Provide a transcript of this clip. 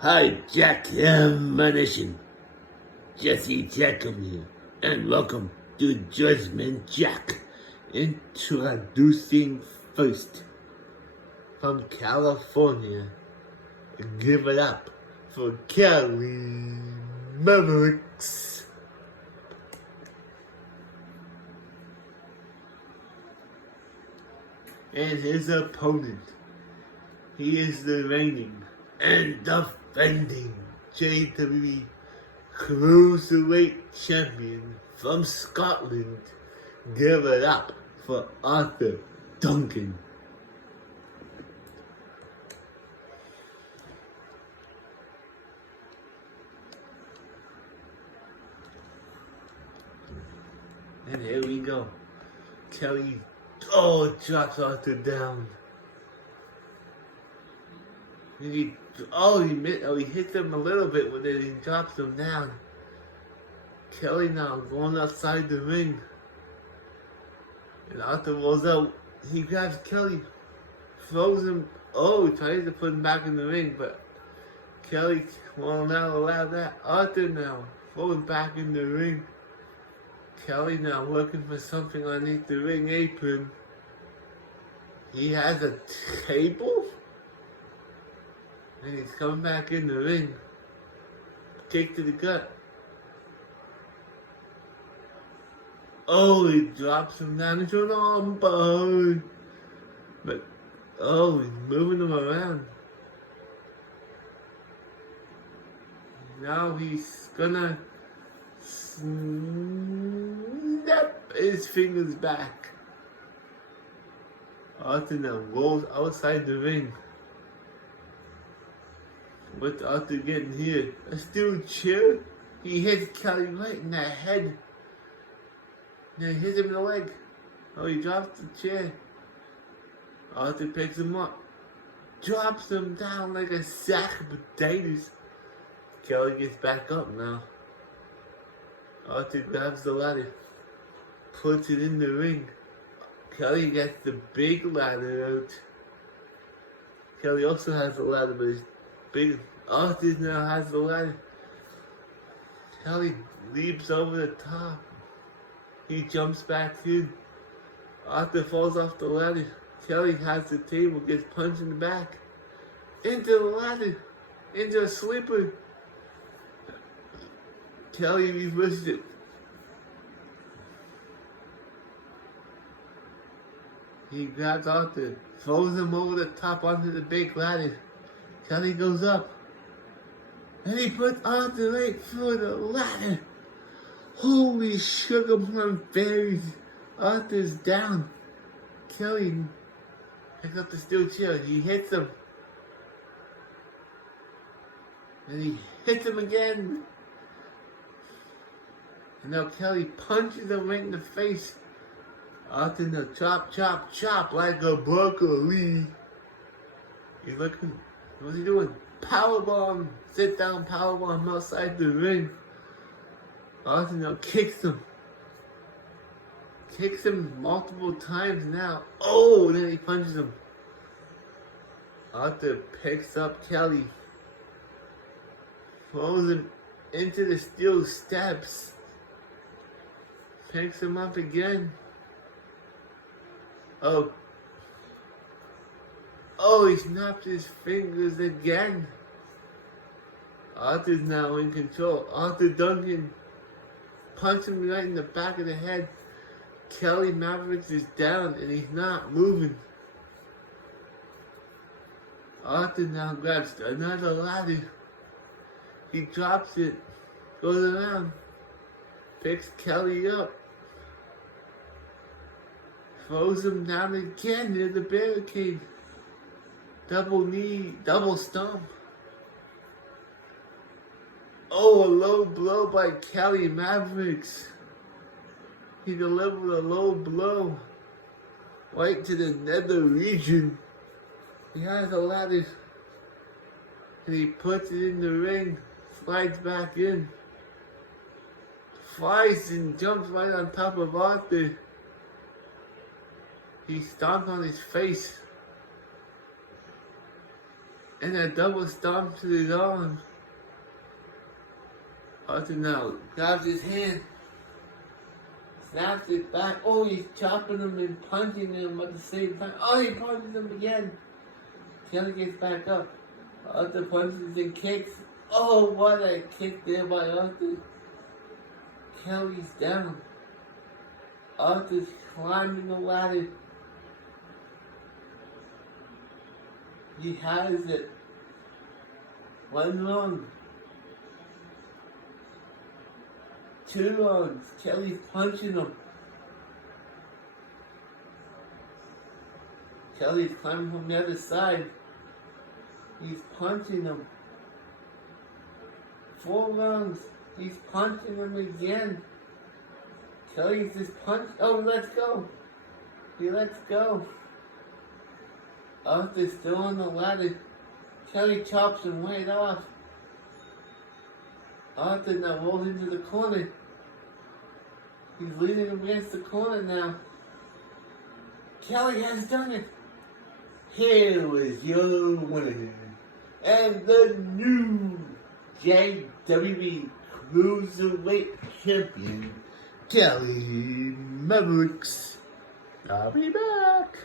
Hi, Jackhammer Nation. Jesse Jackhammer here, and welcome to Judgment Jack. Introducing first from California. Give it up for Cali Mavericks. And his opponent, he is the reigning and defending JWE Cruiserweight Champion from Scotland. Give it up for Arthur Duncan. And here we go. Kelly, drops Arthur down. And he hits him a little bit with it. He drops him down. Kelly now going outside the ring. And Arthur rolls out. He grabs Kelly, throws him. Tries to put him back in the ring, but Kelly won't now allow that. Arthur now throwing back in the ring. Kelly now looking for something underneath the ring apron. He has a table? And he's coming back in the ring. Kick to the gut. He drops him down into an armbar. But, he's moving him around. Now he's gonna snap his fingers back. Arthur now rolls outside the ring. What's Arthur getting here? A steel chair? He hits Kelly right in the head. Then he hits him in the leg. He drops the chair. Arthur picks him up. Drops him down like a sack of potatoes. Kelly gets back up now. Arthur grabs the ladder. Puts it in the ring. Kelly gets the big ladder out. Kelly also has the ladder, but it's big. Arthur now has the ladder. Kelly leaps over the top. He jumps back in. Arthur falls off the ladder. Kelly has the table, gets punched in the back. Into the ladder. Into a sleeper. Kelly reverses it. He grabs Arthur, throws him over the top onto the big ladder. Kelly goes up. And he puts Arthur right through the ladder. Holy sugar plum fairies. Arthur's down. Kelly picks up the steel chair. He hits him. And he hits him again. And now Kelly punches him right in the face. Arthur now chop, chop, chop like a broccoli. He's looking. What's he doing? Powerbomb. Sit down powerbomb outside the ring. Arthur now kicks him. Kicks him multiple times now. Then he punches him. Arthur picks up Kelly. Throws him into the steel steps. Picks him up again. He snapped his fingers again. Arthur's now in control. Arthur Duncan punched him right in the back of the head. Kelly Mavericks is down and he's not moving. Arthur now grabs another ladder. He drops it, goes around, picks Kelly up, throws him down again near the barricade. Double knee, double stomp. A low blow by Kelly Mavericks. He delivered a low blow right to the nether region. He has a ladder and he puts it in the ring, slides back in, flies and jumps right on top of Arthur. He stomped on his face. And a double stomp to his arm. Arthur now grabs his hand, snaps it back. Oh, he's chopping him and punching him at the same time. Oh, he punches him again. Kelly gets back up. Arthur punches and kicks. Oh, what a kick there by Arthur. Kelly's down. Arthur's climbing the ladder. He has it. One lung. Two lungs. Kelly's punching him. Kelly's climbing from the other side. He's punching him. 4 lungs. He's punching him again. Kelly's just punch. Oh, let's go. He lets go. Arthur's still on the ladder. Kelly chops him right off. Arthur now rolls into the corner. He's leaning against the corner now. Kelly has done it. Here is your winner. And the new JWE Cruiserweight Champion, Kelly Mavericks. I'll be back.